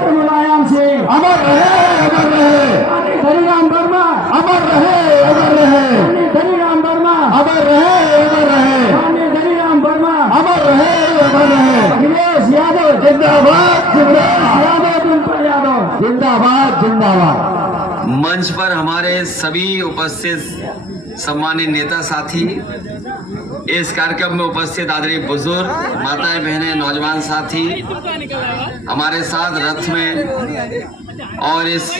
Doctor Mulayam Singh अमर रहे, अमर रहे। पंडित हरिराम वर्मा अमर रहे, अमर रहे। पंडित हरिराम वर्मा अमर रहे, अमर रहे। पंडित हरिराम वर्मा अमर रहे, अमर रहे। अखिलेश यादव जिंदाबाद, जिंदाबाद, यादव डिम्पल यादव जिंदाबाद, जिंदाबाद। मंच पर हमारे सभी उपस्थित सम्मानित नेता साथी, इस कार्यक्रम में उपस्थित आदरणीय बुजुर्ग, माताएं, बहनें, नौजवान साथी हमारे साथ रथ में और इस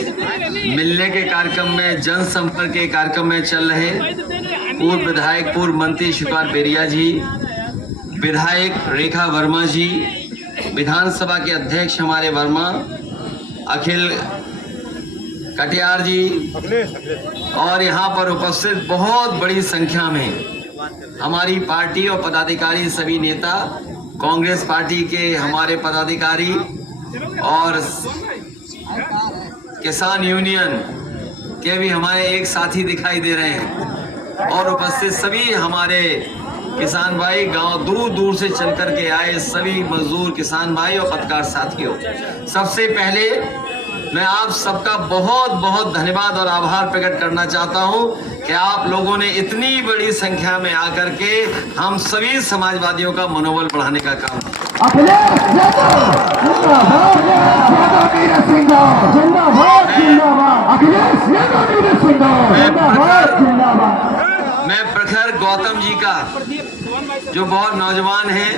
मिलने के कार्यक्रम में, जनसंपर्क के कार्यक्रम में चल रहे पूर्व विधायक, पूर्व मंत्री शिवपाल बेरिया जी, विधायक रेखा वर्मा जी, विधानसभा के अध्यक्ष हमारे वर्मा, अखिल कटियार जी, और यहाँ पर उपस्थित बहुत बड़ी संख्या में हमारी पार्टी और पदाधिकारी, सभी नेता, कांग्रेस पार्टी के हमारे पदाधिकारी और किसान यूनियन के भी हमारे एक साथी दिखाई दे रहे हैं, और उपस्थित सभी हमारे किसान भाई, गांव दूर दूर से चल कर के आए सभी मजदूर किसान भाई और पत्रकार साथियों, सबसे पहले मैं आप सबका बहुत बहुत धन्यवाद और आभार प्रकट करना चाहता हूं कि आप लोगों ने इतनी बड़ी संख्या में आकर के हम सभी समाजवादियों का मनोबल बढ़ाने का काम। अखिलेश यादव जिंदाबाद, यादव वीर सिंह जिंदाबाद जिंदाबाद अखिलेश यादव वीर सिंह जिंदाबाद जिंदाबाद। मैं प्रखर गौतम जी का, जो बहुत नौजवान हैं,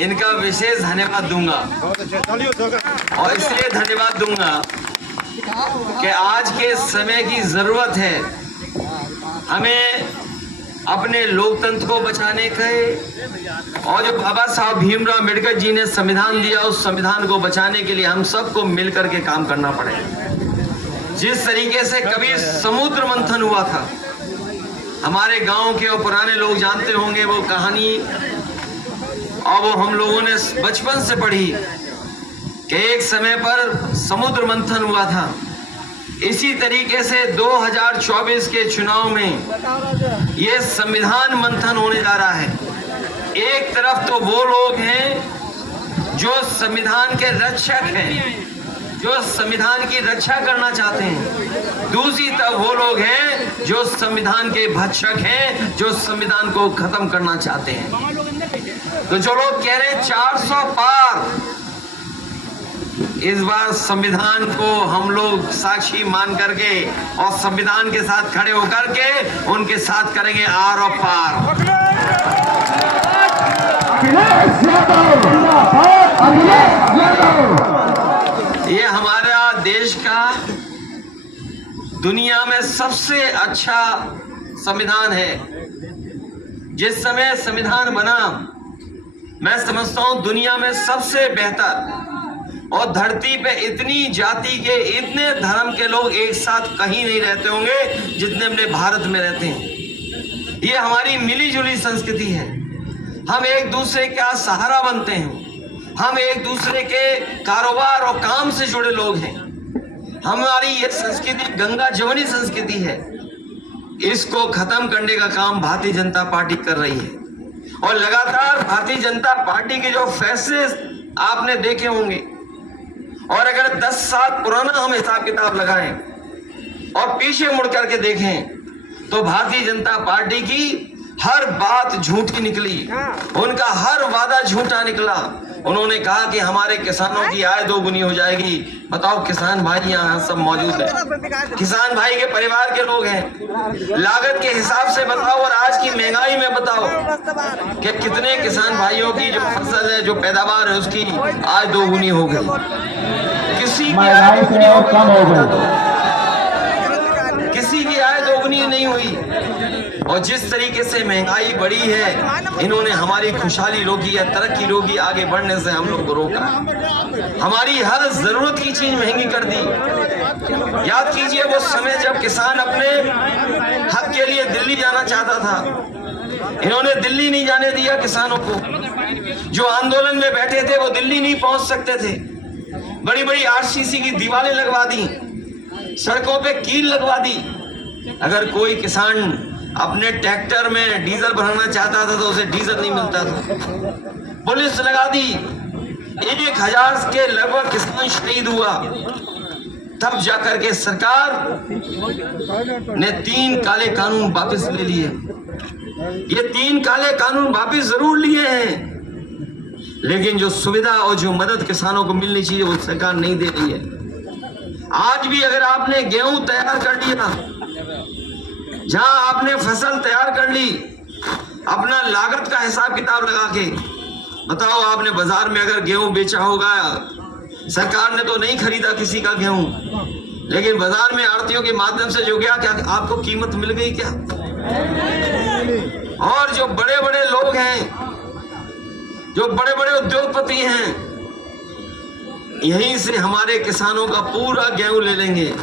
इनका विशेष धन्यवाद दूंगा, और इसलिए धन्यवाद दूंगा कि आज के समय की जरूरत है हमें अपने लोकतंत्र को बचाने के, और जो बाबा साहब भीमराव अम्बेडकर जी ने संविधान दिया, उस संविधान को बचाने के लिए हम सबको मिलकर के काम करना पड़ेगा। जिस तरीके से कभी समुद्र मंथन हुआ था, हमारे गांव के और पुराने लोग जानते होंगे वो कहानी, और वो हम लोगों ने बचपन से पढ़ी कि एक समय पर समुद्र मंथन हुआ था। इसी तरीके से 2024 के चुनाव में ये संविधान मंथन होने जा रहा है। एक तरफ तो वो लोग हैं जो संविधान के रक्षक हैं, जो संविधान की रक्षा करना चाहते हैं, दूसरी तरफ वो लोग हैं जो संविधान के भक्षक हैं, जो संविधान को खत्म करना चाहते हैं। तो जो लोग कह रहे हैं 400 पार, इस बार संविधान को हम लोग साक्षी मान करके और संविधान के साथ खड़े होकर के उनके साथ करेंगे आर और पार। अखिलेश यादव जिंदाबाद, अखिलेश यादव। ये हमारा देश का दुनिया में सबसे अच्छा संविधान है। जिस समय संविधान बना, मैं समझता हूं दुनिया में सबसे बेहतर, और धरती पे इतनी जाति के, इतने धर्म के लोग एक साथ कहीं नहीं रहते होंगे जितने अपने भारत में रहते हैं। ये हमारी मिली जुली संस्कृति है। हम एक दूसरे का सहारा बनते हैं, हम एक दूसरे के कारोबार और काम से जुड़े लोग हैं। हमारी ये संस्कृति गंगा जमुनी संस्कृति है। इसको खत्म करने का काम भारतीय जनता पार्टी कर रही है, और लगातार भारतीय जनता पार्टी के जो फैसले आपने देखे होंगे, और अगर 10 साल पुराना हम हिसाब किताब लगाएं और पीछे मुड़ करके देखें, तो भारतीय जनता पार्टी की हर बात झूठी निकली, उनका हर वादा झूठा निकला। उन्होंने कहा कि हमारे किसानों की आय 2 गुनी हो जाएगी। बताओ, किसान भाई यहाँ सब मौजूद है, किसान भाई के परिवार के लोग हैं। लागत के हिसाब से बताओ और आज की महंगाई में बताओ कि कितने किसान भाइयों की जो फसल है, जो पैदावार है, उसकी आय 2 गुनी हो गई। किसी की आय 2 गुनी हो गई, किसी की आय 2 गुनी नहीं हुई। और जिस तरीके से महंगाई बढ़ी है, इन्होंने हमारी खुशहाली रोकी है, तरक्की रोकी, आगे बढ़ने से हम लोग को रोका। हमारी हर जरूरत की चीज महंगी कर दी। याद कीजिए वो समय जब किसान अपने हक के लिए दिल्ली जाना चाहता था, इन्होंने दिल्ली नहीं जाने दिया किसानों को। जो आंदोलन में बैठे थे वो दिल्ली नहीं पहुंच सकते थे। बड़ी बड़ी आरसीसी की दीवारें लगवा दी, सड़कों पे कील लगवा दी। अगर कोई किसान अपने ट्रैक्टर में डीजल भराना चाहता था तो उसे डीजल नहीं मिलता था। पुलिस लगा दी, 1000 के लगभग किसान शहीद हुआ, तब जाकर के सरकार ने 3 काले कानून वापस ले लिए। ये 3 काले कानून वापस जरूर लिए हैं, लेकिन जो सुविधा और जो मदद किसानों को मिलनी चाहिए वो सरकार नहीं दे रही है। आज भी अगर आपने गेहूं तैयार कर लिया, जहां आपने फसल तैयार कर ली, अपना लागत का हिसाब किताब लगा के बताओ, आपने बाजार में अगर गेहूं बेचा होगा, सरकार ने तो नहीं खरीदा किसी का गेहूं, लेकिन बाजार में आड़तियों के माध्यम से जो गया, क्या आपको कीमत मिल गई क्या? और जो बड़े बड़े लोग हैं, जो बड़े बड़े उद्योगपति हैं, यहीं से हमारे किसानों का पूरा गेहूं ले लेंगे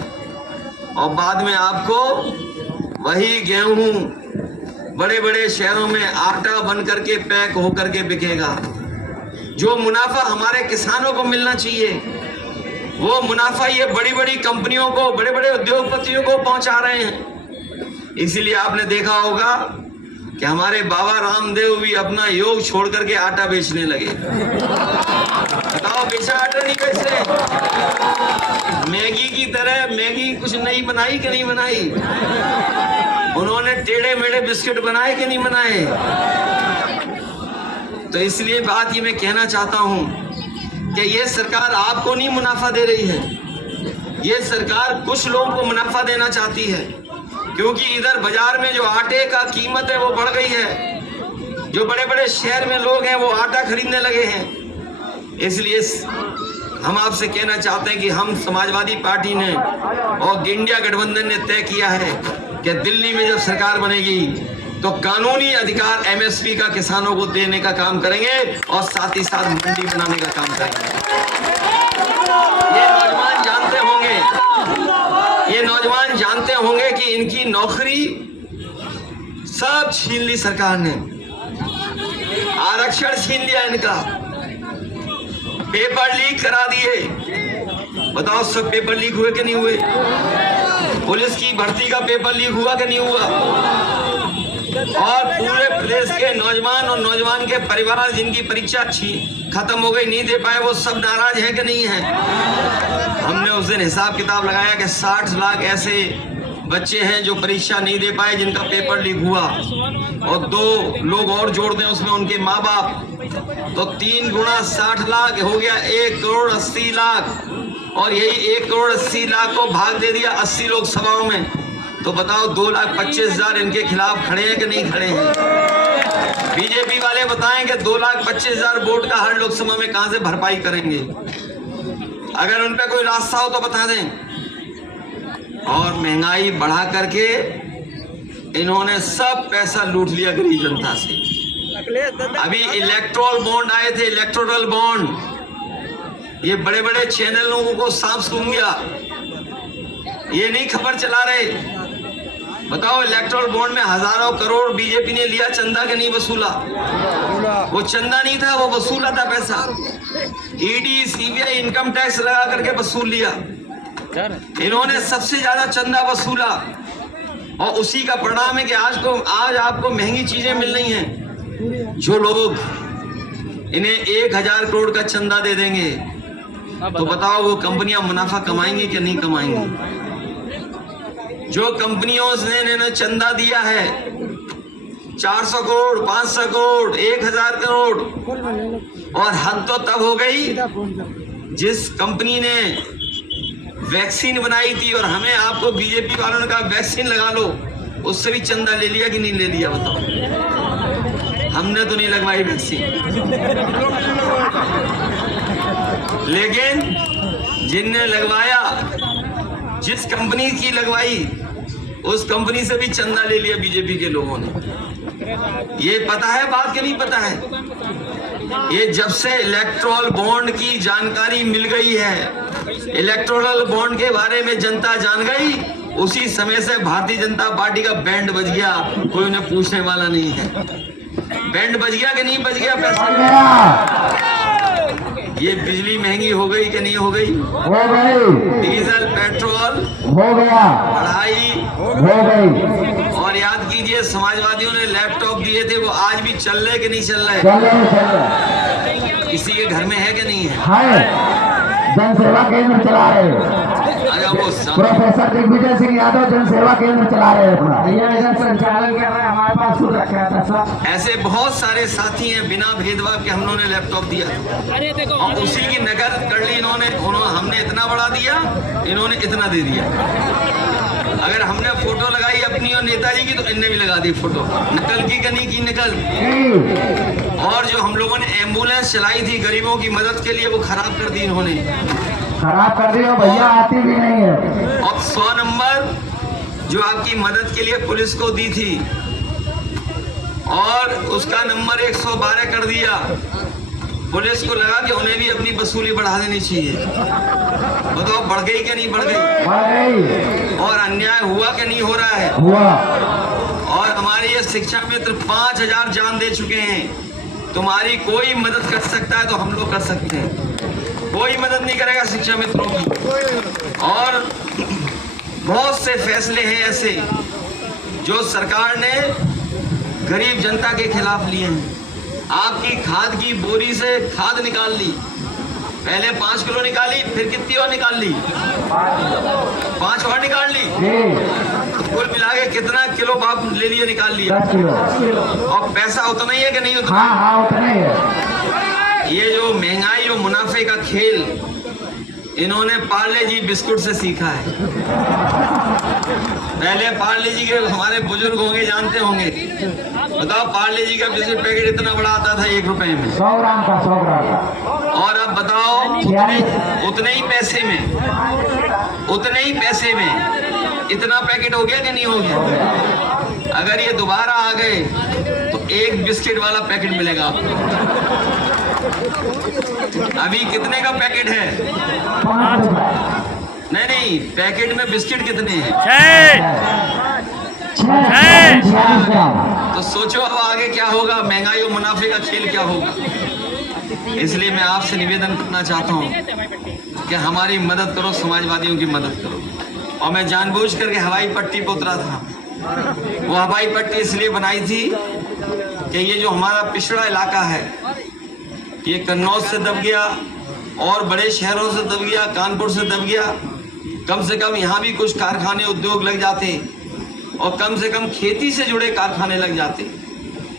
और बाद में आपको वही गेहूं बड़े बड़े शहरों में आटा बन करके पैक होकर के बिकेगा। जो मुनाफा हमारे किसानों को मिलना चाहिए, वो मुनाफा ये बड़ी बड़ी कंपनियों को, बड़े बड़े उद्योगपतियों को पहुंचा रहे हैं। इसलिए आपने देखा होगा कि हमारे बाबा रामदेव भी अपना योग छोड़ करके आटा बेचने लगे। बताओ, बेचा आटा नहीं बेच रहे? मैगी की तरह मैगी कुछ नहीं बनाई कि नहीं बनाई? उन्होंने टेढ़े मेढ़े बिस्किट बनाए कि नहीं बनाए? तो इसलिए बात ये मैं कहना चाहता हूं कि ये सरकार आपको नहीं मुनाफा दे रही है, ये सरकार कुछ लोगों को मुनाफा देना चाहती है, क्योंकि इधर बाजार में जो आटे का कीमत है वो बढ़ गई है। जो बड़े बड़े शहर में लोग हैं वो आटा खरीदने लगे हैं। इसलिए हम आपसे कहना चाहते हैं कि हम समाजवादी पार्टी ने और इंडिया गठबंधन ने तय किया है कि दिल्ली में जब सरकार बनेगी तो कानूनी अधिकार एमएसपी का किसानों को देने का काम करेंगे और साथ ही साथ मंडी बनाने का काम करेंगे। ये नौजवान जानते होंगे कि इनकी नौकरी सब छीन ली सरकार ने, आरक्षण छीन लिया इनका, पेपर लीक करा दिए। बताओ, सब पेपर लीक हुए कि नहीं हुए? पुलिस की भर्ती का पेपर लीक हुआ कि नहीं हुआ? और पूरे प्रदेश के नौजवान और नौजवान के परिवार जिनकी परीक्षा खत्म हो गई, नहीं दे पाए, वो सब नाराज हैं कि नहीं है? हमने उस दिन हिसाब किताब लगाया कि 60 लाख ऐसे बच्चे हैं जो परीक्षा नहीं दे पाए, जिनका पेपर लीक हुआ, और 2 लोग और जोड़ दें उसमें उनके माँ बाप, तो 3 गुना 60 लाख हो गया 1 करोड़ 80 लाख। और यही 1 करोड़ 80 लाख को भाग दे दिया 80 लोकसभाओं में, तो बताओ 2,25,000 इनके खिलाफ खड़े हैं कि नहीं खड़े हैं? बीजेपी वाले बताएं कि 2,25,000 वोट का हर लोकसभा में कहां से भरपाई करेंगे? अगर उन पे कोई रास्ता हो तो बता दें। और महंगाई बढ़ा करके इन्होंने सब पैसा लूट लिया गरीब जनता से। अभी इलेक्ट्रोल बॉन्ड आए थे, इलेक्टोरल बॉन्ड, ये बड़े बड़े चैनलों को सांप सूंघ गया, ये नहीं खबर चला रहे। बताओ, इलेक्टोरल बॉन्ड में हजारों करोड़ बीजेपी ने लिया, चंदा के नहीं वसूला? वो चंदा नहीं था, वो वसूला था पैसा। ईडी सीबीआई इनकम टैक्स लगा करके वसूल लिया। इन्होंने सबसे ज्यादा चंदा वसूला, और उसी का परिणाम है कि आज आपको महंगी चीजें मिल रही हैं। जो लोग इन्हें 1000 करोड़ का चंदा दे देंगे, तो बताओ वो कंपनियां मुनाफा कमाएंगी कि नहीं कमाएंगी? जो कंपनियों ने इन्हें चंदा दिया है 400 करोड़, 500 करोड़, 1000 करोड़, और हद तो तब हो गई जिस कंपनी ने वैक्सीन बनाई थी और हमें आपको बीजेपी वालों ने कहा वैक्सीन लगा लो, उससे भी चंदा ले लिया कि नहीं ले लिया? बताओ, हमने तो नहीं लगवाई वैक्सीन, लेकिन जिनने लगवाया, जिस कंपनी की लगवाई, उस कंपनी से भी चंदा ले लिया बीजेपी के लोगों ने। ये पता है बात कि नहीं पता है? ये जब से इलेक्टोरल बॉन्ड की जानकारी मिल गई है, इलेक्टोरल बॉन्ड के बारे में जनता जान गई, उसी समय से भारतीय जनता पार्टी का बैंड बज गया, कोई उन्हें पूछने वाला नहीं है। बैंड बज गया कि नहीं बज गया? पैसा ये बिजली महंगी हो गई कि नहीं हो गई? हो गई। डीजल पेट्रोल हो गया, बढ़ाई हो गई। और याद कीजिए, समाजवादियों ने लैपटॉप दिए थे, वो आज भी चल रहे कि नहीं चल रहे? चल रहे। किसी के घर में है कि नहीं है? जन सेवा केंद्र चला रहे हैं। अच्छा वो प्रोफेसर दिग्विजय सिंह यादव जन सेवा केंद्र चला रहे हैं अपना। भैया इधर संचालन कर रहे हैं, हमारे पास खुद रखा था सब। ऐसे बहुत सारे साथी हैं बिना भेदभाव के हमने लैपटॉप दिया और उसी की नकल कर ली इन्होंने। हमने इतना बड़ा दिया, इन्होंने इतना दे दिया। अगर हमने फोटो लगाई अपनी और नेताजी की तो इनने भी लगा दी फोटो। नकल की कनी की नकल। और जो हम लोगों ने एम्बुलेंस चलाई थी गरीबों की मदद के लिए वो खराब कर दी इन्होंने। खराब कर दी हो भैया, आती भी नहीं है। और 100 नंबर जो आपकी मदद के लिए पुलिस को दी थी और उसका नंबर 112 कर दिया। पुलिस को लगा कि उन्हें भी अपनी वसूली बढ़ा देनी चाहिए। बताओ बढ़ गई क्या नहीं बढ़ गई? और अन्याय हुआ कि नहीं हो रहा है? हुआ। और हमारे ये शिक्षा मित्र 5000 जान दे चुके हैं। तुम्हारी कोई मदद कर सकता है तो हम लोग कर सकते हैं, कोई मदद नहीं करेगा शिक्षा मित्रों की। और बहुत से फैसले हैं ऐसे जो सरकार ने गरीब जनता के खिलाफ लिए हैं। आपकी खाद की बोरी से खाद निकाल ली, पहले 5 किलो निकाली, फिर कितनी और निकाल ली? 5 और निकाल ली। तो कुल मिला के कितना किलो आप ले लिए, निकाल लिया? 10 किलो। और पैसा उतना ही है कि नहीं उतना? हाँ उतना ही है। ये जो महंगाई और मुनाफे का खेल इन्होंने पार्ले जी बिस्कुट से सीखा है। पहले पार्ले जी के हमारे बुजुर्ग होंगे जानते होंगे। बताओ पार्ले जी का बिस्कुट पैकेट इतना बड़ा आता था 1 रुपए में, 100 ग्राम का 100 ग्राम का। और अब बताओ उतने ही पैसे में इतना पैकेट हो गया कि नहीं हो गया? अगर ये दोबारा आ गए तो 1 बिस्किट वाला पैकेट मिलेगा आपको। अभी कितने का पैकेट है? 5 रुपए। नहीं, पैकेट में बिस्किट कितने हैं? 46 ग्राम। तो सोचो अब आगे क्या होगा, महंगाई और मुनाफे का खेल क्या होगा। इसलिए मैं आपसे निवेदन करना चाहता हूँ कि हमारी मदद करो, समाजवादियों की मदद करो। और मैं जानबूझ करके हवाई पट्टी पर उतरा था। वो हवाई पट्टी इसलिए बनाई थी कि ये जो हमारा पिछड़ा इलाका है ये कन्नौज से दब गया और बड़े शहरों से दब गया, कानपुर से दब गया। कम से कम यहाँ भी कुछ कारखाने उद्योग लग जाते और कम से कम खेती से जुड़े कारखाने लग जाते।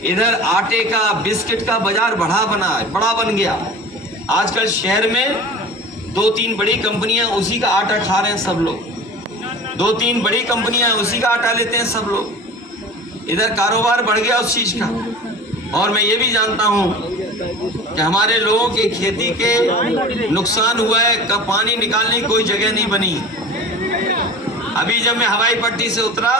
इधर आटे का बिस्किट का बाजार बड़ा बन गया। आजकल शहर में 2-3 बड़ी कंपनियां उसी का आटा खा रहे हैं सब लोग। 2-3 बड़ी कंपनियां उसी का आटा लेते हैं सब लोग। इधर कारोबार बढ़ गया उस चीज का। और मैं ये भी जानता हूँ कि हमारे लोगों की खेती के नुकसान हुआ है, कब पानी निकालने की कोई जगह नहीं बनी। अभी जब मैं हवाई पट्टी से उतरा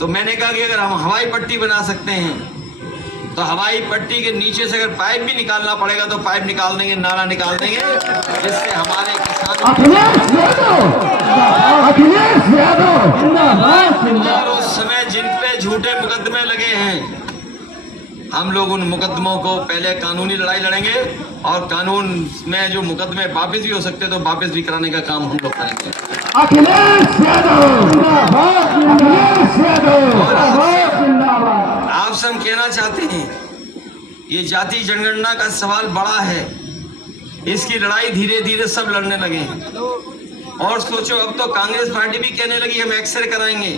तो मैंने कहा कि अगर हम हवाई पट्टी बना सकते हैं तो हवाई पट्टी के नीचे से अगर पाइप भी निकालना पड़ेगा तो पाइप निकाल देंगे, नाला निकाल देंगे, जिससे हमारे किसानों और उस समय जिन पे झूठे मुकदमे लगे हैं हम लोग उन मुकदमों को पहले कानूनी लड़ाई लड़ेंगे और कानून में जो मुकदमे वापस भी हो सकते हैं तो वापस भी कराने का काम हम लोग करेंगे। आपसे हम कहना चाहते हैं ये जाति जनगणना का सवाल बड़ा है, इसकी लड़ाई धीरे धीरे सब लड़ने लगे हैं। और सोचो अब तो कांग्रेस पार्टी भी कहने लगी हम एक्सरे कराएंगे।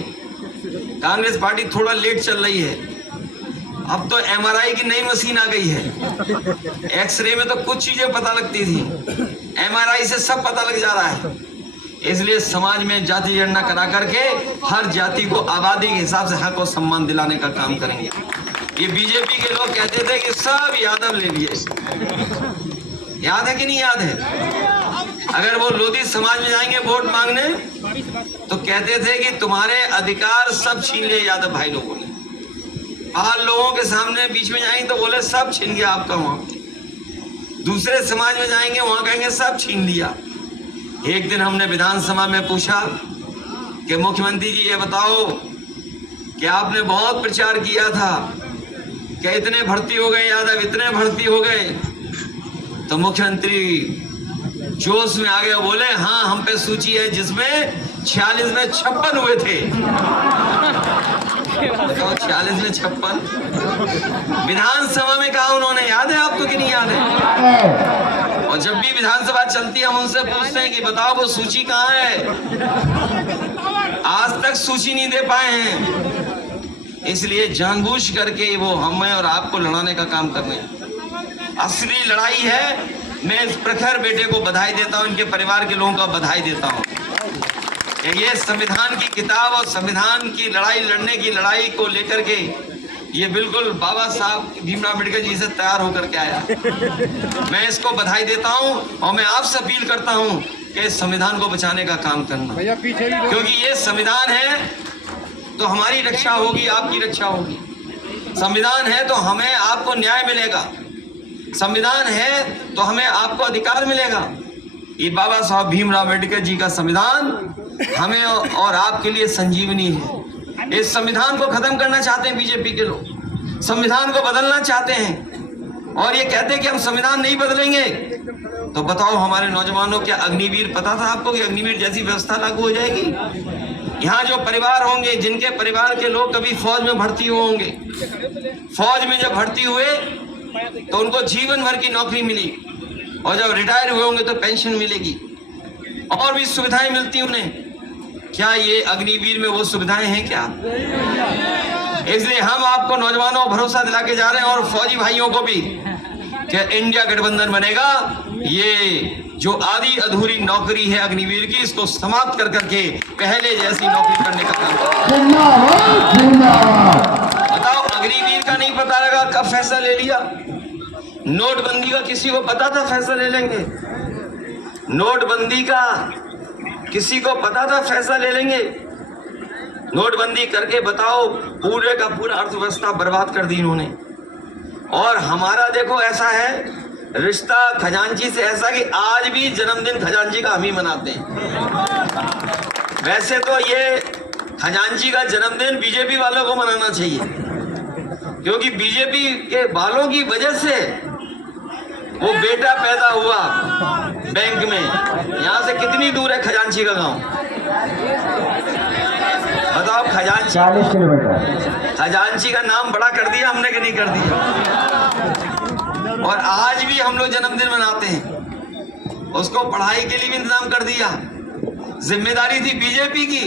कांग्रेस पार्टी थोड़ा लेट चल रही है, अब तो एमआरआई की नई मशीन आ गई है। एक्सरे में तो कुछ चीजें पता लगती थी, एमआरआई से सब पता लग जा रहा है। इसलिए समाज में जाति जनगणना करा करके हर जाति को आबादी के हिसाब से हक और सम्मान दिलाने का काम करेंगे। ये बीजेपी के लोग कहते थे कि सब यादव ले लिए, याद है कि नहीं याद है? अगर वो लोधी समाज में जाएंगे वोट मांगने तो कहते थे कि तुम्हारे अधिकार सब छीन लिए यादव भाई लोगों ने। बाहर लोगों के सामने बीच में जाएंगे तो बोले सब छीन गया आपका। वहां दूसरे समाज में जाएंगे वहां कहेंगे सब छीन लिया। एक दिन हमने विधानसभा में पूछा कि मुख्यमंत्री जी ये बताओ कि आपने बहुत प्रचार किया था कि इतने भर्ती हो गए यादव, इतने भर्ती हो गए। तो मुख्यमंत्री जोश में आ गए, बोले हाँ हम पे सूची है जिसमें 46 में 56 हुए थे। 46 में 56 विधानसभा में कहा उन्होंने, याद है आपको कि नहीं याद है? और जब भी विधानसभा चलती है हम उनसे पूछते हैं कि बताओ वो सूची कहाँ है, आज तक सूची नहीं दे पाए हैं। इसलिए जानबूझ करके वो हमें और आपको लड़ाने का काम कर रहे हैं। असली लड़ाई है। मैं इस प्रखर बेटे को बधाई देता हूं, इनके परिवार के लोगों का बधाई देता हूं। ये संविधान की किताब और संविधान की लड़ाई लड़ने की लड़ाई को लेकर के ये बिल्कुल बाबा साहब भीमराव अम्बेडकर जी से तैयार होकर के आया। मैं इसको बधाई देता हूं और मैं आपसे अपील करता हूं कि इस संविधान को बचाने का काम करना, क्योंकि ये संविधान है तो हमारी रक्षा होगी, आपकी रक्षा होगी। संविधान है तो हमें आपको न्याय मिलेगा, संविधान है तो हमें आपको अधिकार मिलेगा। ये बाबा साहब भीमराव अम्बेडकर जी का संविधान हमें और आपके लिए संजीवनी है। इस संविधान को खत्म करना चाहते हैं बीजेपी के लोग, संविधान को बदलना चाहते हैं और ये कहते हैं कि हम संविधान नहीं बदलेंगे। तो बताओ हमारे नौजवानों, क्या अग्निवीर पता था आपको कि अग्निवीर जैसी व्यवस्था लागू हो जाएगी? यहाँ जो परिवार होंगे जिनके परिवार के लोग कभी फौज में भर्ती होंगे, फौज में जब भर्ती हुए तो उनको जीवन भर की नौकरी मिली और जब रिटायर हुए होंगे तो पेंशन मिलेगी और भी सुविधाएं मिलती उन्हें। क्या ये अग्निवीर में वो सुविधाएं हैं क्या? इसलिए हम आपको नौजवानों को भरोसा दिला के जा रहे हैं और फौजी भाइयों को भी कि इंडिया गठबंधन बनेगा। ये जो आधी अधूरी नौकरी है अग्निवीर की, इसको समाप्त कर करके पहले जैसी नौकरी करने का काम करें। बताओ अग्निवीर का नहीं पता लगा कब फैसला ले लिया? नोटबंदी का किसी को पता था फैसला ले लेंगे? नोटबंदी का किसी को पता था फैसला ले लेंगे? नोटबंदी करके बताओ पूरे का पूरा अर्थव्यवस्था बर्बाद कर दी इन्होंने। और हमारा देखो ऐसा है रिश्ता खजांची से ऐसा कि आज भी जन्मदिन खजांची का हम ही मनाते हैं। वैसे तो ये खजांची का जन्मदिन बीजेपी वालों को मनाना चाहिए, क्योंकि बीजेपी के वालों की वजह से वो बेटा पैदा हुआ बैंक में। यहाँ से कितनी दूर है खजांची का गांव? बताओ खजांची 40 किलोमीटर। खजांची का नाम बड़ा कर दिया हमने कि नहीं कर दिया? और आज भी हम लोग जन्मदिन मनाते हैं। उसको पढ़ाई के लिए भी इंतजाम कर दिया। जिम्मेदारी थी बीजेपी की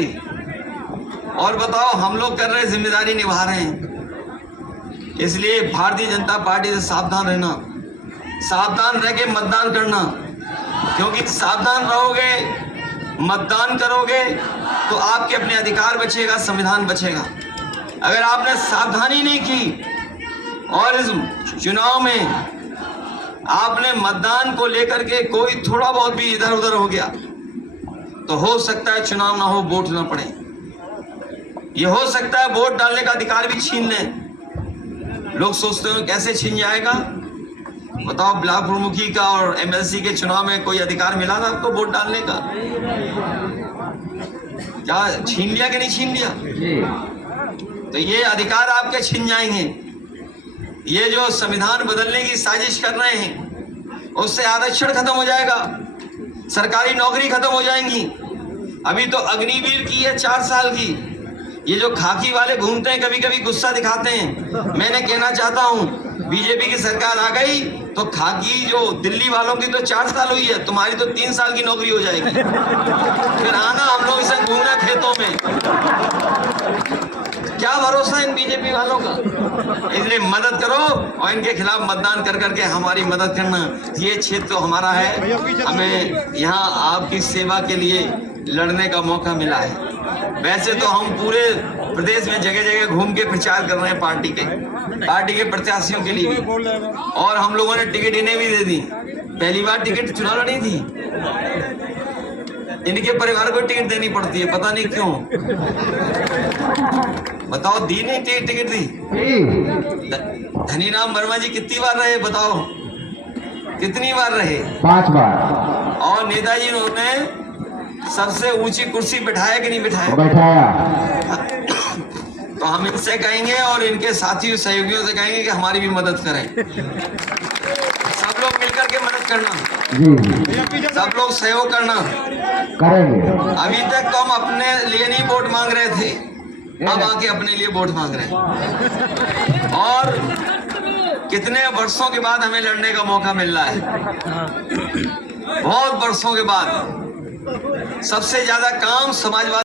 और बताओ हम लोग कर रहे, जिम्मेदारी निभा रहे हैं। इसलिए भारतीय जनता पार्टी से सावधान रहना, सावधान रह के मतदान करना, क्योंकि सावधान रहोगे, मतदान करोगे तो आपके अपने अधिकार बचेगा, संविधान बचेगा। अगर आपने सावधानी नहीं की और इस चुनाव में आपने मतदान को लेकर के कोई थोड़ा बहुत भी इधर उधर हो गया तो हो सकता है चुनाव ना हो, वोट ना पड़े। ये हो सकता है वोट डालने का अधिकार भी छीन लें। लोग सोचते हो कैसे छीन जाएगा? बताओ ब्लॉक प्रमुखी का और एमएलसी के चुनाव में कोई अधिकार मिला था आपको वोट डालने का? क्या छीन लिया कि नहीं छीन लिया? तो ये अधिकार आपके छीन जाएंगे। ये जो संविधान बदलने की साजिश कर रहे हैं उससे आरक्षण खत्म हो जाएगा, सरकारी नौकरी खत्म हो जाएंगी। अभी तो अग्निवीर की है 4 साल की। ये जो खाकी वाले घूमते हैं कभी कभी गुस्सा दिखाते हैं। मैंने कहना चाहता हूं बीजेपी की सरकार आ गई तो खाकी जो दिल्ली वालों की तो 4 साल हुई है, तुम्हारी तो 3 साल की नौकरी हो जाएगी। फिर आना हम लोग इसे घूमना खेतों में। क्या भरोसा है इन बीजेपी वालों का? इसलिए मदद करो और इनके खिलाफ मतदान कर करके हमारी मदद करना। ये क्षेत्र तो हमारा है, हमें यहाँ आपकी सेवा के लिए लड़ने का मौका मिला है। वैसे तो हम पूरे प्रदेश में जगह जगह घूम के प्रचार कर रहे हैं पार्टी के प्रत्याशियों के लिए भी, और हम लोगों ने टिकट इन्हें भी दे दी। पहली बार टिकट चुनाव लड़ी थी, इनके परिवार को टिकट देनी पड़ती है, पता नहीं क्यों। बताओ दी नहीं टिकट दी? धनीराम वर्मा जी कितनी बार रहे बताओ? कितनी बार रहे? 5 बार। और नेताजी उन्होंने सबसे ऊंची कुर्सी बिठाया कि नहीं बिठाया? बैठाया। तो हम इनसे कहेंगे और इनके साथियों सहयोगियों से कहेंगे कि हमारी भी मदद करें। सब लोग मिलकर के मदद करना, जी सब लोग सहयोग करना। करेंगे। अभी तक तो हम अपने लिए नहीं वोट मांग रहे थे, अब आके अपने लिए वोट मांग रहे हैं। और कितने वर्षों के बाद हमें लड़ने का मौका मिल रहा है, बहुत वर्षों के बाद। सबसे ज्यादा काम समाजवादी